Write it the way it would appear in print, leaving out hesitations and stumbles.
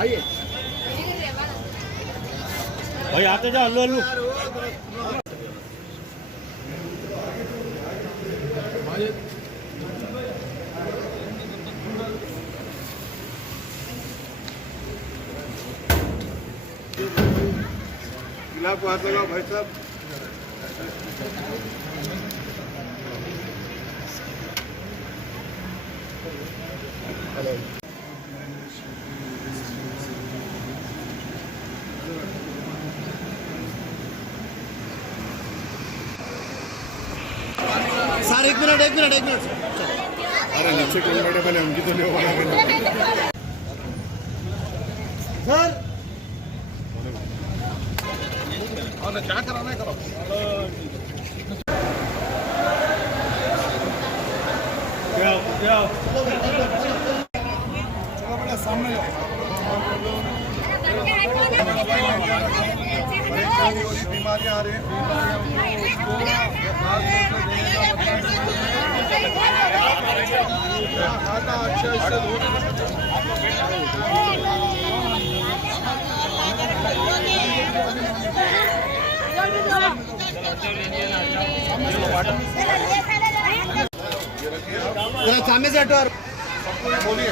आइए भाई, आते जाओ अल्लू अल्लू। गिलास को हाथ लगाओ भाई साहब। सर एक मिनट अरे नीचे कौन बैठे पहले हमकी तो ले सर और क्या कराना है करो। क्या चलो बेटा सामने बीमारियां आ रही हैं। अच्छा इससे सामने से हटो। बोलिए।